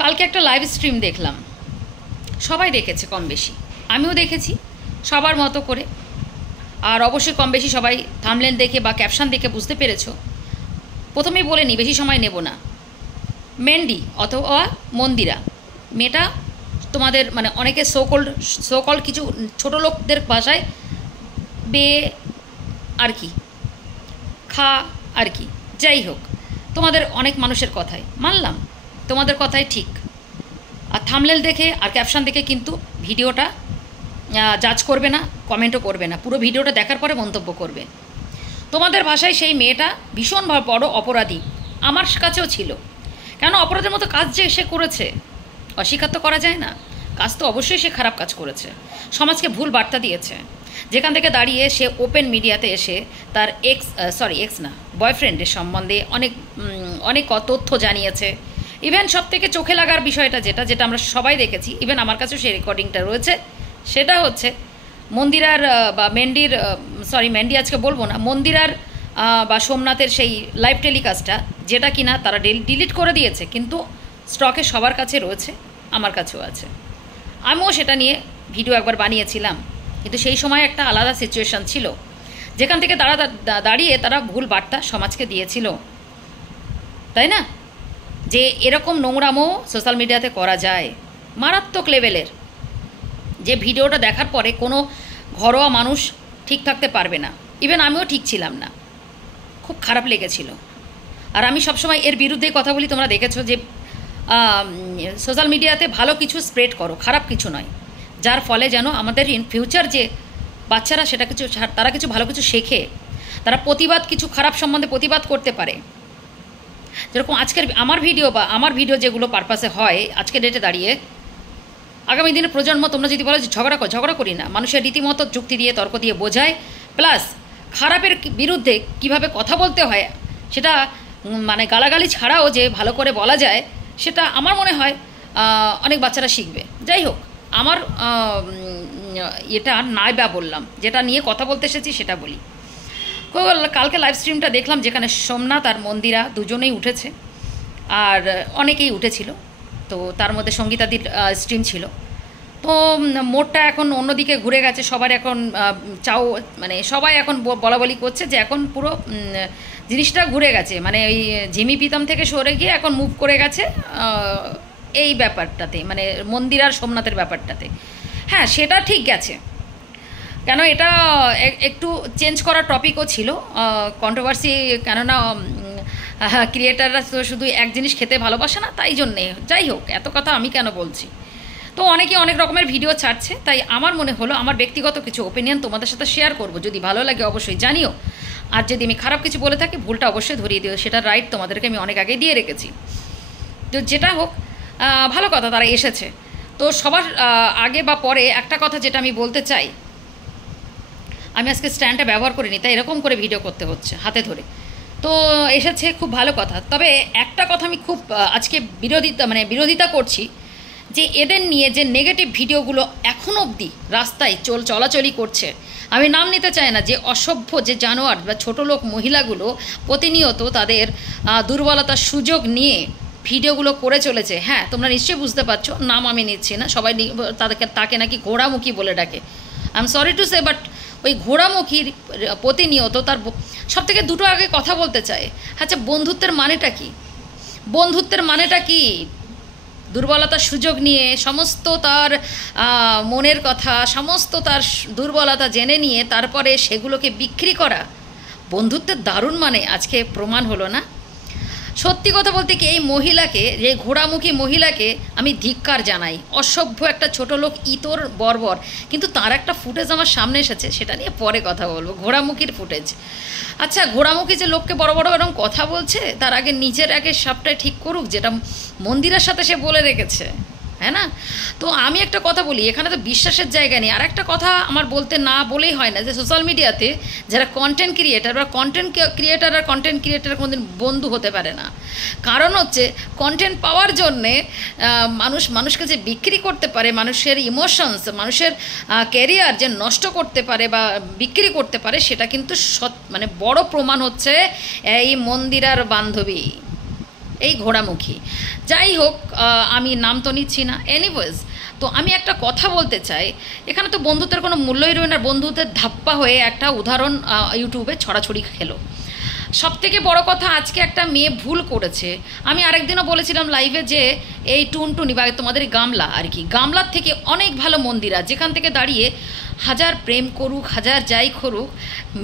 কালকে একটা live stream দেখলাম, সবাই দেখেছে কম বেশি, আমিও দেখেছি সবার মতো করে। আর অবশ্যই কম বেশি সবাই থাম্বনেল দেখে বা ক্যাপশন দেখে বুঝতে পেরেছো। প্রথমেই বলে নিই, বেশি সময় নেব না। মেন্ডি অথবা মন্দিরা মেয়েটা তোমাদের মানে অনেকে সোকল কিছু ছোট লোকদের ভাষায় বে আর কি খা আর কি, যাই হোক তোমাদের অনেক মানুষের কথাই মানলাম, তোমাদের কথাই ঠিক। আর থাম্বনেল দেখে আর ক্যাপশন দেখে কিন্তু ভিডিওটা জাজ করবে না, কমেন্টও করবে না, পুরো ভিডিওটা দেখার পরে মন্তব্য করবে। তোমাদের ভাষায় সেই মেয়েটা ভীষণ বড় অপরাধী আমার কাছেও ছিল। কেন অপরাধের মতো কাজ যে সে করেছে অস্বীকার তো করা যায় না, কাজ তো অবশ্যই সে খারাপ কাজ করেছে, সমাজকে ভুল বার্তা দিয়েছে। যেখান থেকে দাঁড়িয়ে সে ওপেন মিডিয়াতে এসে তার এক্স না বয়ফ্রেন্ডের সম্বন্ধে অনেক তথ্য জানিয়েছে। ইভেন সব থেকে চোখে লাগার বিষয়টা যেটা আমরা সবাই দেখেছি, ইভেন আমার কাছেও সেই রেকর্ডিংটা রয়েছে, সেটা হচ্ছে মন্দিরার বা মেন্ডি আজকে বলবো না, মন্দিরার বা সোমনাথের সেই লাইভ টেলিকাস্টটা, যেটা কিনা তারা ডিলিট করে দিয়েছে, কিন্তু স্টকে সবার কাছে রয়েছে, আমার কাছেও আছে। আমিও সেটা নিয়ে ভিডিও একবার বানিয়েছিলাম, কিন্তু সেই সময় একটা আলাদা সিচুয়েশান ছিল, যেখান থেকে দাঁড়িয়ে তারা ভুল বার্তা সমাজকে দিয়েছিল, তাই না? যে এরকম নোংরামও সোশ্যাল মিডিয়াতে করা যায় মারাত্মক লেভেলের, যে ভিডিওটা দেখার পরে কোনো ঘরোয়া মানুষ ঠিক থাকতে পারবে না। ইভেন আমিও ঠিক ছিলাম না, খুব খারাপ লেগেছিল। আর আমি সবসময় এর বিরুদ্ধেই কথা বলি, তোমরা দেখেছো যে সোশ্যাল মিডিয়াতে ভালো কিছু স্প্রেড করো, খারাপ কিছু নয়, যার ফলে যেন আমাদের ইন ফিউচার যে বাচ্চারা তারা কিছু ভালো কিছু শেখে, তারা কিছু খারাপ সম্বন্ধে প্রতিবাদ করতে পারে। যেরকম আজকের আমার ভিডিও যেগুলো পারপাসে হয় আজকের ডেটে দাঁড়িয়ে, আগামী দিনে প্রজন্ম তোমরা যদি বলো যে ঝগড়া করি না, মানুষের রীতিমতো যুক্তি দিয়ে তর্ক দিয়ে বোঝায়, প্লাস খারাপের বিরুদ্ধে কিভাবে কথা বলতে হয় সেটা মানে গালাগালি ছাড়াও যে ভালো করে বলা যায়, সেটা আমার মনে হয় অনেক বাচ্চারা শিখবে। যাই হোক, আমার এটা নাই বা বললাম, যেটা নিয়ে কথা বলতে এসেছি সেটা বলি। কালকে লাইভ স্ট্রিমটা দেখলাম, যেখানে সোমনাথ আর মন্দিরা দুজনেই উঠেছে, আর অনেকেই উঠেছিল, তো তার মধ্যে সঙ্গীতাদির স্ট্রিম ছিল। তো মোড়টা এখন অন্যদিকে ঘুরে গেছে, সবার এখন সবাই এখন বলাবলি করছে যে এখন পুরো জিনিসটা ঘুরে গেছে, মানে ওই ঝিমি পিতম থেকে সরে গিয়ে এখন মুভ করে গেছে এই ব্যাপারটাতে, মানে মন্দির আর সোমনাথের ব্যাপারটাতে। হ্যাঁ, সেটা ঠিক গেছে, কেন এটা একটু চেঞ্জ করার টপিকও ছিল, কন্ট্রোভার্সি, কেননা ক্রিয়েটাররা তো শুধু এক জিনিস খেতে ভালোবাসে না, তাই জন্যে। যাই হোক, এত কথা আমি কেন বলছি, তো অনেকে অনেক রকমের ভিডিও ছাড়ছে, তাই আমার মনে হলো আমার ব্যক্তিগত কিছু ওপিনিয়ন তোমাদের সাথে শেয়ার করব। যদি ভালো লাগে অবশ্যই জানিও, আর যদি আমি খারাপ কিছু বলে থাকি ভুলটা অবশ্যই ধরিয়ে দিও, সেটা রাইট তোমাদেরকে আমি অনেক আগে দিয়ে রেখেছি। তো যেটা হোক, ভালো কথা তারা এসেছে। তো সবার আগে বা পরে একটা কথা যেটা আমি বলতে চাই, আমি আজকে স্ট্যান্ডটা ব্যবহার করিনি, তাই এরকম করে ভিডিও করতে হচ্ছে হাতে ধরে। তো এসেছে, খুব ভালো কথা। তবে একটা কথা আমি খুব আজকে বিরোধিতা করছি, যে এদের নিয়ে যে নেগেটিভ ভিডিওগুলো এখন অবধি রাস্তায় চলাচলি করছে, আমি নাম নিতে চাই না, যে অসভ্য যে জানোয়ার বা ছোটো লোক মহিলাগুলো প্রতিনিয়ত তাদের দুর্বলতার সুযোগ নিয়ে ভিডিওগুলো করে চলেছে। হ্যাঁ, তোমরা নিশ্চয়ই বুঝতে পারছো, নাম আমি নিচ্ছি না, সবাই তাকে নাকি ঘোড়ামুখী বলে ডাকে। I am sorry to say, but ওই ঘোড়ামুখীর প্রতিনিয়ত তার সবথেকে দুটো আগে কথা বলতে চায়। আচ্ছা, বন্ধুত্বের মানেটা কি? দুর্বলতার সুযোগ নিয়ে সমস্ত তার মনের কথা, সমস্ত তার দুর্বলতা জেনে নিয়ে তারপরে সেগুলোকে বিক্রি করা বন্ধুত্বের দারুণ মানে আজকে প্রমাণ হলো না? সত্যি কথা বলতে কি, এই মহিলাকে, এই ঘোড়ামুখী মহিলাকে আমি ধিক্কার জানাই। অসভ্য একটা ছোট লোক, ইতর বর্বর। কিন্তু তার একটা ফুটেজ আমার সামনে এসেছে, সেটা নিয়ে পরে কথা বলবো, ঘোড়ামুখীর ফুটেজ। আচ্ছা, ঘোড়ামুখী যে লোককে বড় বড় এরকম কথা বলছে, তার আগে নিজের আগে সবটাই ঠিক করুক, যেটা মন্দিরের সাথে সে বলে রেখেছে, হ্যাঁ না? তো আমি একটা কথা বলি, এখানে তো বিশ্বাসের জায়গা নেই। আর একটা কথা আমার বলতে না বলেই হয় না, যে সোশ্যাল মিডিয়াতে যারা কন্টেন্ট ক্রিয়েটার বা কন্টেন্ট ক্রিয়েটার কোনোদিন বন্ধু হতে পারে না। কারণ হচ্ছে, কন্টেন্ট পাওয়ার জন্যে মানুষকে যে বিক্রি করতে পারে, মানুষের ইমোশনস, মানুষের ক্যারিয়ার যে নষ্ট করতে পারে বা বিক্রি করতে পারে, সেটা কিন্তু বড় প্রমাণ হচ্ছে এই মন্দিরার বান্ধবী। এই ঘোড়ামুখী। যাই হোক, আমি নাম তো নিচ্ছি না। এনিওয়েজ, তো আমি একটা কথা বলতে চাই, এখানে তো বন্ধুত্বের কোনো মূল্যই রইল না, বন্ধুত্বের ধাপ্পা হয়ে একটা উদাহরণ ইউটিউবে ছড়াছড়ি খেলো। সব থেকে বড় কথা, আজকে একটা মেয়ে ভুল করেছে। আমি আরেকদিনও বলেছিলাম লাইভে যে এই টুনটুনি বা তোমাদের গামলা আর কি, গামলার থেকে অনেক ভালো মন্দিরা, যেখান থেকে দাঁড়িয়ে হাজার প্রেম করুক, হাজার যাই করুক,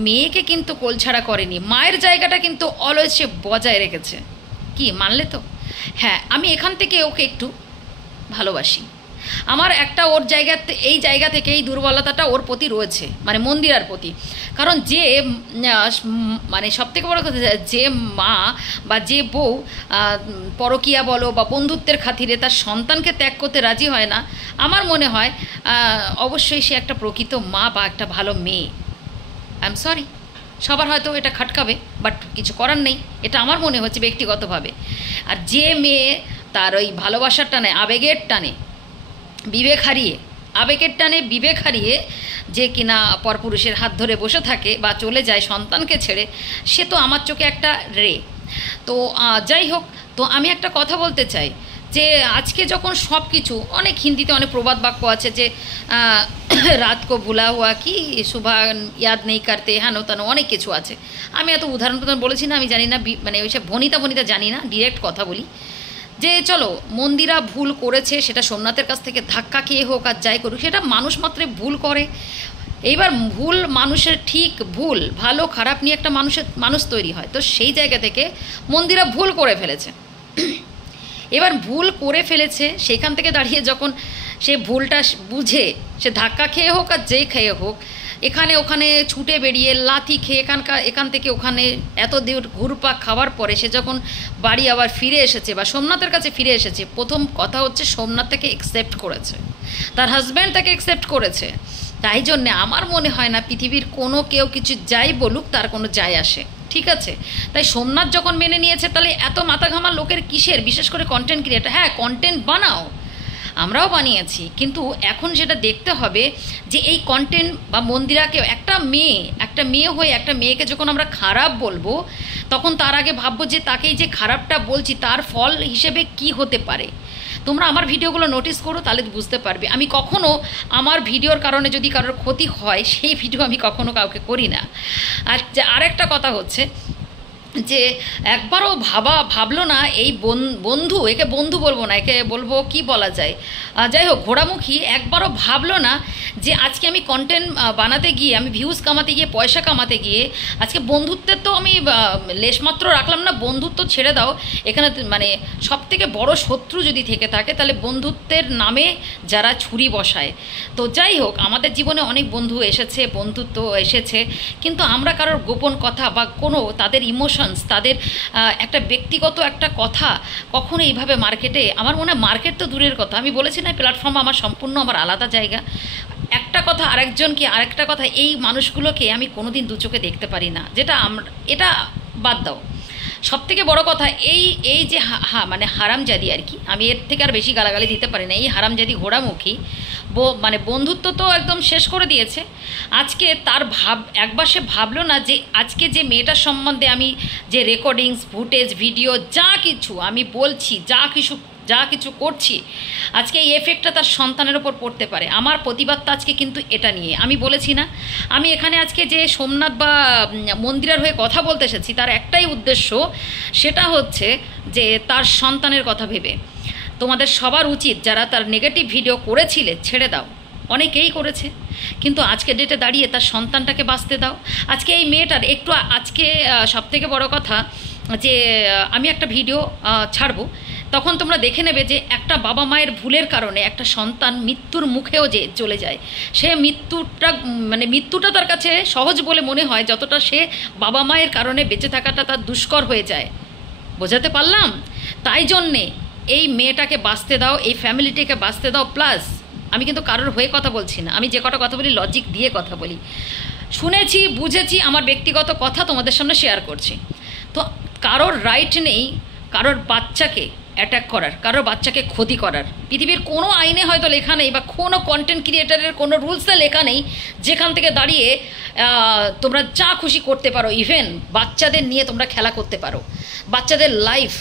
মেয়েকে কিন্তু কোলছাড়া করেনি, মায়ের জায়গাটা কিন্তু অলওয়েজ সে বজায় রেখেছে। কি মানলে তো? হ্যাঁ, আমি এখান থেকে ওকে একটু ভালোবাসি। আমার একটা ওর জায়গাতে, এই জায়গা থেকে এই দুর্বলতাটা ওর প্রতি রয়েছে, মানে মন্দিরার প্রতি। কারণ যে মানে সবথেকে বড় কথা, যে মা বা যে বউ পরকীয়া বলো বা বন্ধুত্বের খাতিরে তার সন্তানকে ত্যাগ করতে রাজি হয় না, আমার মনে হয় অবশ্যই সে একটা প্রকৃত মা বা একটা ভালো মেয়ে। আই এম সরি, সবার হয়তো এটা খাটকাবে, বাট কিছু করার নেই, এটা আমার মনে হচ্ছে ব্যক্তিগতভাবে। আর যে মেয়ে তার ওই ভালোবাসার টানে, আবেগের টানে, বিবেক হারিয়ে, আবেগের টানে বিবেক হারিয়ে যে কিনা পরপুরুষের হাত ধরে বসে থাকে বা চলে যায় সন্তানকে ছেড়ে, সে তো আমার চোখে একটা রে। তো যাই হোক, তো আমি একটা কথা বলতে চাই যে আজকে যখন সব কিছু, অনেক হিন্দিতে অনেক প্রবাদ বাক্য আছে যে রাত কো ভুলা হুয়া কি সুবহ ইয়াদ নেই করতে, হেন তেন অনেক কিছু আছে। আমি এত উদাহরণ বলেছি না, আমি জানি না, মানে ওইসব ভনিতা জানি না, ডিরেক্ট কথা বলি যে চলো মন্দিরা ভুল করেছে, সেটা সোমনাথের কাছ থেকে ধাক্কা খেয়ে হোক আর যাই করুক, সেটা মানুষ মাত্রই ভুল করে। এইবার ভুল মানুষের, ঠিক ভুল ভালো খারাপ নিয়ে একটা মানুষ তৈরি হয়। তো সেই জায়গা থেকে মন্দিরা ভুল করে ফেলেছে। এবার ভুল করে ফেলেছে, সেখান থেকে দাঁড়িয়ে যখন সে ভুলটা বুঝে, সে ধাক্কা খেয়ে হোক আর যেই খেয়ে হোক, এখানে ওখানে ছুটে বেরিয়ে লাথি খেয়ে এখান থেকে ওখানে এত দূর ঘুরপাক খাওয়ার পরে সে যখন বাড়ি আবার ফিরে এসেছে বা সোমনাথের কাছে ফিরে এসেছে, প্রথম কথা হচ্ছে সোমনাথ তাকে অ্যাকসেপ্ট করেছে, তার হাজব্যান্ড তাকে অ্যাকসেপ্ট করেছে। তাই জন্যে আমার মনে হয় না পৃথিবীর কোনো কেউ কিছু যাই বলুক তার কোনো যায় আসে, ঠিক আছে? তাই সোমনাথ যখন মেনে নিয়েছে, তাহলে এত মাথা ঘামা লোকের কিসের? বিশেষ করে কন্টেন্ট ক্রিয়েটার, হ্যাঁ কন্টেন্ট বানাও, আমরাও বানিয়েছি, কিন্তু এখন যেটা দেখতে হবে যে এই কন্টেন্ট বা মন্দিরাকে, একটা মেয়ে হয়ে একটা মেয়েকে যখন আমরা খারাপ বলবো, তখন তার আগে ভাববো যে তাকেই যে খারাপটা বলছি তার ফল হিসেবে কি হতে পারে। তোমরা আমার ভিডিওগুলো নোটিস করো, তাহলে বুঝতে পারবে। আমি কখনো আমার ভিডিওর কারণে যদি কারোর ক্ষতি হয়, সেই ভিডিও আমি কখনো কাউকে করি না। আর আরেকটা কথা হচ্ছে যে একবারও ভাবলো না এই বন্ধু, একে বন্ধু বলবো না, একে বলবো কি বলা যায়, যাই হোক ঘোড়ামুখী, একবারও ভাবলো না যে আজকে আমি কন্টেন্ট বানাতে গিয়ে, আমি ভিউজ কামাতে গিয়ে, পয়সা কামাতে গিয়ে, আজকে বন্ধুত্বের তো আমি লেশমাত্র রাখলাম না। বন্ধুত্ব ছেড়ে দাও, এখানে মানে সব থেকে বড় শত্রু যদি থেকে থাকে, তাহলে বন্ধুত্বের নামে যারা ছুরি বসায়। তো যাই হোক, আমাদের জীবনে অনেক বন্ধু এসেছে, বন্ধুত্ব এসেছে, কিন্তু আমরা কারোর গোপন কথা বা কোনো তাদের ইমোশন, তাদের একটা ব্যক্তিগত একটা কথা কখনো এইভাবে মার্কেটে, আমার মনে হয় মার্কেট তো দূরের কথা, আমি বলেছি না প্ল্যাটফর্ম আমার সম্পূর্ণ আমার আলাদা জায়গা, একটা কথা আরেকজনকে, আরেকটা কথা, এই মানুষগুলোকে আমি কোনোদিন দু চোখে দেখতে পারি না। যেটা এটা বাদ দাও, সব থেকে বড় কথা এই যে মানে হারামজাদি আর কি, আমি এর থেকে আর বেশি গালাগালি দিতে পারি না, এই হারামজাদি ঘোড়ামুখী মানে বন্ধুত্ব তো একদম শেষ করে দিয়েছে। আজকে তার একবার সে ভাবলো না যে আজকে যে মেয়েটার সম্বন্ধে আমি যে রেকর্ডিংস, ফুটেজ, ভিডিও যা কিছু আমি বলছি, যা কিছু করছি, আজকে এই এফেক্টটা তার সন্তানের ওপর পড়তে পারে। আমার প্রতিবাদটা আজকে কিন্তু এটা নিয়ে। আমি বলেছি না, আমি এখানে আজকে যে সোমনাথ বা মন্দিরের হয়ে কথা বলতে এসেছি, তার একটাই উদ্দেশ্য, সেটা হচ্ছে যে তার সন্তানের কথা ভেবে তোমাদের সবার উচিত, যারা তার নেগেটিভ ভিডিও করেছিলে ছেড়ে দাও, অনেকেই করেছে, কিন্তু আজকে ডেটে দাঁড়িয়ে তার সন্তানটাকে বাঁচতে দাও। আজকে এই মেয়েটার একটু, আজকে সবথেকে বড় কথা যে আমি একটা ভিডিও ছাড়বো, তখন তোমরা দেখে নেবে যে একটা বাবা মায়ের ভুলের কারণে একটা সন্তান মৃত্যুর মুখেও যে চলে যায়, সে মৃত্যুটা তার কাছে সহজ বলে মনে হয়, যতটা সে বাবা মায়ের কারণে বেঁচে থাকাটা তার দুষ্কর হয়ে যায়। বোঝাতে পারলাম? তাই জন্যে এই মেয়েটাকে বাঁচতে দাও, এই ফ্যামিলিটাকে বাঁচতে দাও। প্লাস আমি কিন্তু কারোর হয়ে কথা বলছি না, আমি যে কটা কথা বলি লজিক দিয়ে কথা বলি, শুনেছি বুঝেছি, আমার ব্যক্তিগত কথা তোমাদের সামনে শেয়ার করছি। তো কারোর রাইট নেই কারোর বাচ্চাকে অ্যাটাক করার, কারোর বাচ্চাকে ক্ষতি করার। পৃথিবীর কোনো আইনে হয়তো লেখা নেই বা কোনো কন্টেন্ট ক্রিয়েটারের কোনো রুলসে লেখা নেই যেখান থেকে দাঁড়িয়ে তোমরা যা খুশি করতে পারো। ইভেন বাচ্চাদের নিয়ে তোমরা খেলা করতে পারো, বাচ্চাদের লাইফ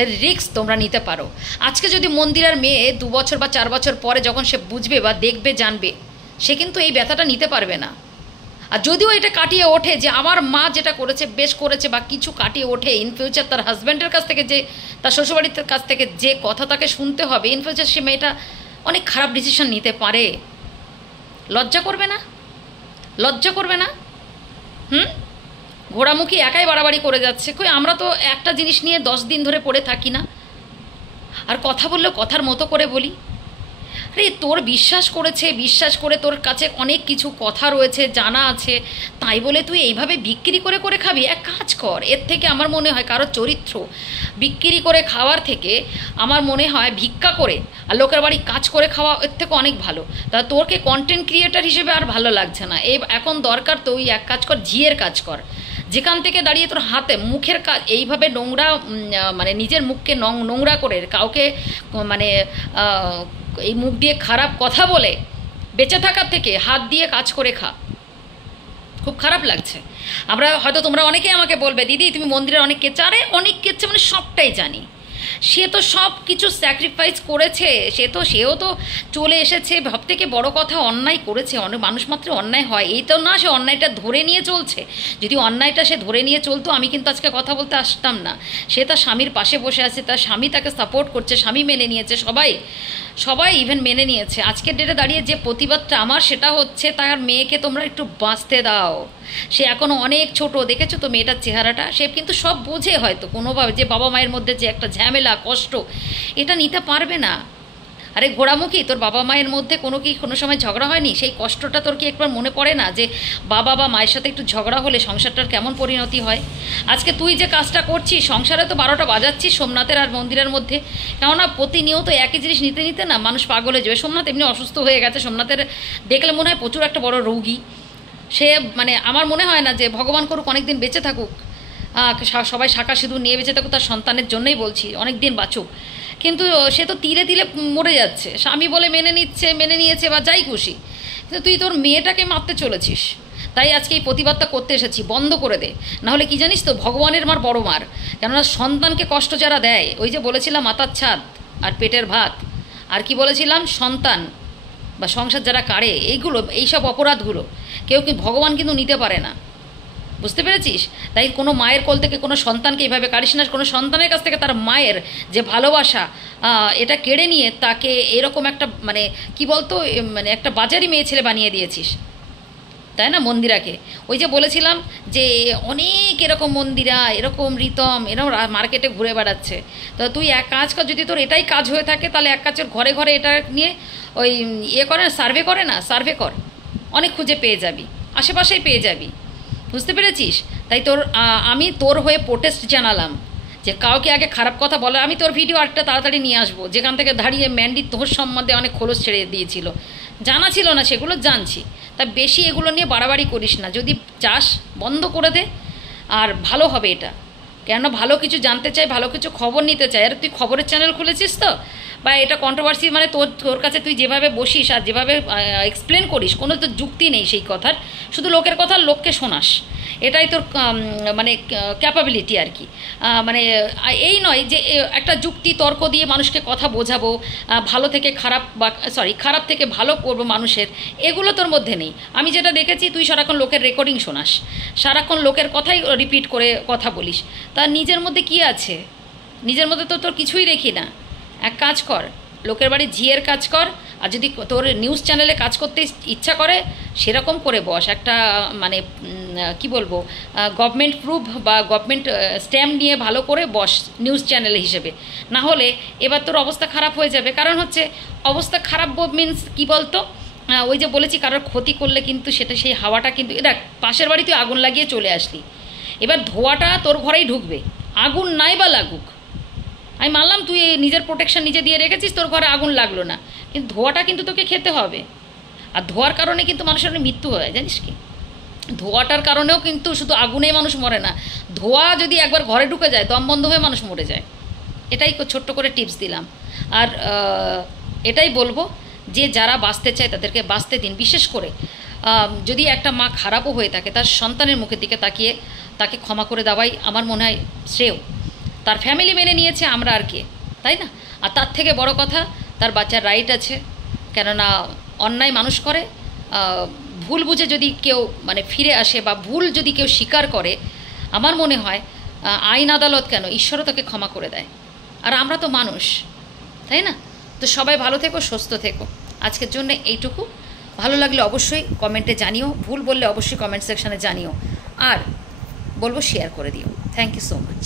এর রিস্ক তোমরা নিতে পারো। আজকে যদি মন্দিরের মেয়ে 2 বছর বা 4 বছর পরে যখন সে বুঝবে বা দেখবে জানবে, সে কিন্তু এই ব্যথাটা নিতে পারবে না। আর যদিও এটা কাটিয়ে ওঠে যে আমার মা যেটা করেছে বেশ করেছে বা কিছু কাটিয়ে ওঠে, ইন ফিউচার তার হাজব্যান্ডের কাছ থেকে যে, তার শ্বশুরবাড়ির কাছ থেকে যে কথা তাকে শুনতে হবে, ইন ফিউচার সে মেয়েটা অনেক খারাপ ডিসিশন নিতে পারে। লজ্জা করবে না? লজ্জা করবে না? ঘোড়ামুখী একাই বাড়াবাড়ি করে যাচ্ছে। কই আমরা তো একটা জিনিস নিয়ে 10 দিন ধরে পড়ে থাকি না? আর কথা বললেও কথার মতো করে বলি। আরে তোর বিশ্বাস করেছে, বিশ্বাস করে তোর কাছে অনেক কিছু কথা রয়েছে, জানা আছে, তাই বলে তুই এইভাবে বিক্রি করে করে খাবি? এক কাজ কর, এর থেকে আমার মনে হয় কারোর চরিত্র বিক্রি করে খাওয়ার থেকে আমার মনে হয় ভিক্ষা করে আর লোকের বাড়ি কাজ করে খাওয়া এর থেকে অনেক ভালো। তা তোরকে কন্টেন্ট ক্রিয়েটার হিসেবে আর ভালো লাগছে না। এখন দরকার তুই এক কাজ কর, ঝিয়ের কাজ কর, যেখান থেকে দাঁড়িয়ে তোর হাতে মুখের কাজ এইভাবে নোংরা, মানে নিজের মুখকে নোংরা করে কাউকে মানে এই মুখ দিয়ে খারাপ কথা বলে বেঁচে থাকার থেকে হাত দিয়ে কাজ করে খা। খুব খারাপ লাগছে। আমরা হয়তো তোমরা অনেকেই আমাকে বলবে দিদি তুমি মন্দিরের অনেক কেচ্ছা, আরে অনেক কেচ্ছা মানে সবটাই জানি। সে তো সব কিছু স্যাক্রিফাইস করেছে, সেও তো চলে এসেছে। সব থেকে বড় কথা অন্যায় করেছে, অনেক মানুষ মাত্র অন্যায় হয় এই তো না, সে অন্যায়টা ধরে নিয়ে চলছে। যদি অন্যায়টা সে ধরে নিয়ে চলতো আমি কিন্তু আজকে কথা বলতে আসতাম না। সে তার স্বামীর পাশে বসে আছে, তার স্বামী তাকে সাপোর্ট করছে, স্বামী মেনে নিয়েছে, সবাই ইভেন মেনে নিয়েছে। আজকের ডেটে দাঁড়িয়ে যে প্রতিবাদটা আমার সেটা হচ্ছে তার মেয়েকে তোমরা একটু বাঁচতে দাও। সে এখনও অনেক ছোট, দেখেছো তো মেয়েটার চেহারাটা, সে কিন্তু সব বোঝে হয়তো কোনোভাবে যে বাবা মায়ের মধ্যে যে একটা ঝামেলা কষ্ট এটা নিতে পারবে না। আরে ঘোড়ামুখী, তোর বাবা মায়ের মধ্যে কোনো সময় ঝগড়া হয়নি? সেই কষ্টটা তোর কি একবার মনে পড়ে না যে বাবা বা মায়ের সাথে একটু ঝগড়া হলে সংসারটার কেমন পরিণতি হয়? আজকে তুই যে কাজটা করছিস সংসারে তো 12টা বাজাচ্ছিস সোমনাথের আর মন্দিরের মধ্যে। কেননা প্রতিনিয়ত একই জিনিস নিতে নিতে না মানুষ পাগল হয়ে যাবে। সোমনাথ এমনি অসুস্থ হয়ে গেছে, সোমনাথের দেখলে মনে হয় প্রচুর একটা বড় রোগী সে। মানে আমার মনে হয় না যে ভগবান করুক অনেক দিন বেঁচে থাকুক, সবাই শাঁখা সিঁদুর নিয়ে বেঁচে থাকুক, তার সন্তানের জন্যই বলছি অনেক দিন বাঁচুক। কিন্তু সে তো তিলে তিলে মরে যাচ্ছে, স্বামী বলে মেনে নিয়েছে বা যাই খুশি, কিন্তু তুই তোর মেয়েটাকে মারতে চলেছিস। তাই আজকে এই প্রতিবাদটা করতে এসেছি, বন্ধ করে দে। নাহলে কি জানিস তো, ভগবানের মার বড় মার। কেননা সন্তানকে কষ্ট যারা দেয়, ওই যে বলেছিলাম মাথার ছাদ আর পেটের ভাত, আর কি বলেছিলাম সন্তান বা সংসার যারা কাড়ে, এইসব অপরাধগুলো কেউ কি ভগবান কিন্তু নিতে পারে না। বুঝতে পেরেছিস? তাই কোনো মায়ের কোল থেকে কোনো সন্তানকে এইভাবে কাড়িস না। কোনো সন্তানের কাছ থেকে তার মায়ের যে ভালোবাসা এটা কেড়ে নিয়ে তাকে এরকম একটা মানে কি বলতো, মানে একটা বাজারি মেয়ে ছেলে বানিয়ে দিয়েছিস, তাই না? মন্দিরাকে ওই যে বলেছিলাম যে অনেক এরকম মন্দিরা, এরকম রিতম এরকম মার্কেটে ঘুরে বেড়াচ্ছে। তো তুই এক কাজ কর, যদি তোর এটাই কাজ হয়ে থাকে তাহলে এক কাজের ঘরে ঘরে এটা নিয়ে ওই সার্ভে কর, অনেক খুঁজে পেয়ে যাবি, আশেপাশেই পেয়ে যাবি। বুঝতে পেরেছিস? তাই আমি তোর হয়ে প্রোটেস্ট জানালাম যে কাউকে আগে খারাপ কথা বলে। আমি তোর ভিডিও আরেকটা তাড়াতাড়ি নিয়ে আসবো, যেখান থেকে দাঁড়িয়ে ম্যান্ডি তোর সম্বন্ধে অনেক খোলস ছেড়ে দিয়েছিল, জানা ছিল না সেগুলো জানছি। তা বেশি এগুলো নিয়ে বাড়াবাড়ি করিস না, যদি চাস বন্ধ করে দে, আর ভালো হবে এটা। কেন ভালো কিছু জানতে চাই, ভালো কিছু খবর নিতে চাই। আর তুই খবরের চ্যানেল খুলেছিস তো, বা এটা কন্ট্রোভার্সি, মানে তোর কাছে তুই যেভাবে বসিস আর যেভাবে এক্সপ্লেন করিস কোনো তো যুক্তি নেই সেই কথার, শুধু লোকের কথা লোককে শোনাস, এটাই তোর মানে ক্যাপাবিলিটি আর কি। মানে এই নয় যে একটা যুক্তি তর্ক দিয়ে মানুষকে কথা বোঝাবো, ভালো থেকে খারাপ বা খারাপ থেকে ভালো করবো মানুষের, এগুলো তোর মধ্যে নেই। আমি যেটা দেখেছি তুই সারাক্ষণ লোকের রেকর্ডিং শোনাস, সারাক্ষণ লোকের কথাই রিপিট করে কথা বলিস। তা নিজের মধ্যে কি আছে? নিজের মধ্যে তো তোর কিছুই দেখি না। এক কাজ কর, লোকের বাড়ি ঝিয়ের কাজ কর, আর যদি তোর নিউজ চ্যানেলে কাজ করতে ইচ্ছা করে সেরকম করে বস, একটা মানে কি বলবো গভর্নমেন্ট প্রুফ বা গভর্নমেন্ট স্ট্যাম্প নিয়ে ভালো করে বস নিউজ চ্যানেল হিসেবে। না হলে এবার তোর অবস্থা খারাপ হয়ে যাবে। কারণ হচ্ছে অবস্থা খারাপ মিনস কী বলতো, ওই যে বলেছি কারোর ক্ষতি করলে কিন্তু সেটা সেই হাওয়াটা কিন্তু দেখ, পাশের বাড়ি তুই আগুন লাগিয়ে চলে আসলি, এবার ধোঁয়াটা তোর ঘরেই ঢুকবে, আগুন নাই বা লাগুক। আমি মানলাম তুই নিজের প্রোটেকশন নিজে দিয়ে রেখেছিস, তোর ঘরে আগুন লাগলো না, কিন্তু ধোঁয়াটা কিন্তু তোকে খেতে হবে। আর ধোঁয়ার কারণে কিন্তু মানুষের মৃত্যু হয়, জানিস কি? ধোঁয়াটার কারণেও কিন্তু শুধু আগুনে মানুষ মরে না, ধোঁয়া যদি একবার ঘরে ঢুকে যায় দম বন্ধ হয়ে মানুষ মরে যায়। এটাই ছোট্ট করে টিপস দিলাম। আর এটাই বলবো যে যারা বাঁচতে চায় তাদেরকে বাঁচতে দিন। বিশেষ করে যদি একটা মা খারাপও হয়ে থাকে, তার সন্তানের মুখের দিকে তাকিয়ে তাকে ক্ষমা করে দেওয়াই আমার মনে হয় শ্রেয়। তার ফ্যামিলি মেনে নিয়েছে, আমরা আর কে, তাই না? আর তার থেকে বড় কথা, তার বাচ্চার রাইট আছে, কেননা অন্যায় মানুষ করে, ভুল বুঝে যদি কেউ মানে ফিরে আসে বা ভুল যদি কেউ স্বীকার করে, আমার মনে হয় আইন আদালত কেন, ঈশ্বরও তাকে ক্ষমা করে দেয়। আর আমরা তো মানুষ, তাই না? তো সবাই ভালো থেকো, সুস্থ থেকো। আজকের জন্য এইটুকু। ভালো লাগলে অবশ্যই কমেন্টে জানিও, ভুল বললে অবশ্যই কমেন্ট সেকশানে জানিও, আর বলবো শেয়ার করে দিও। Thank you so much.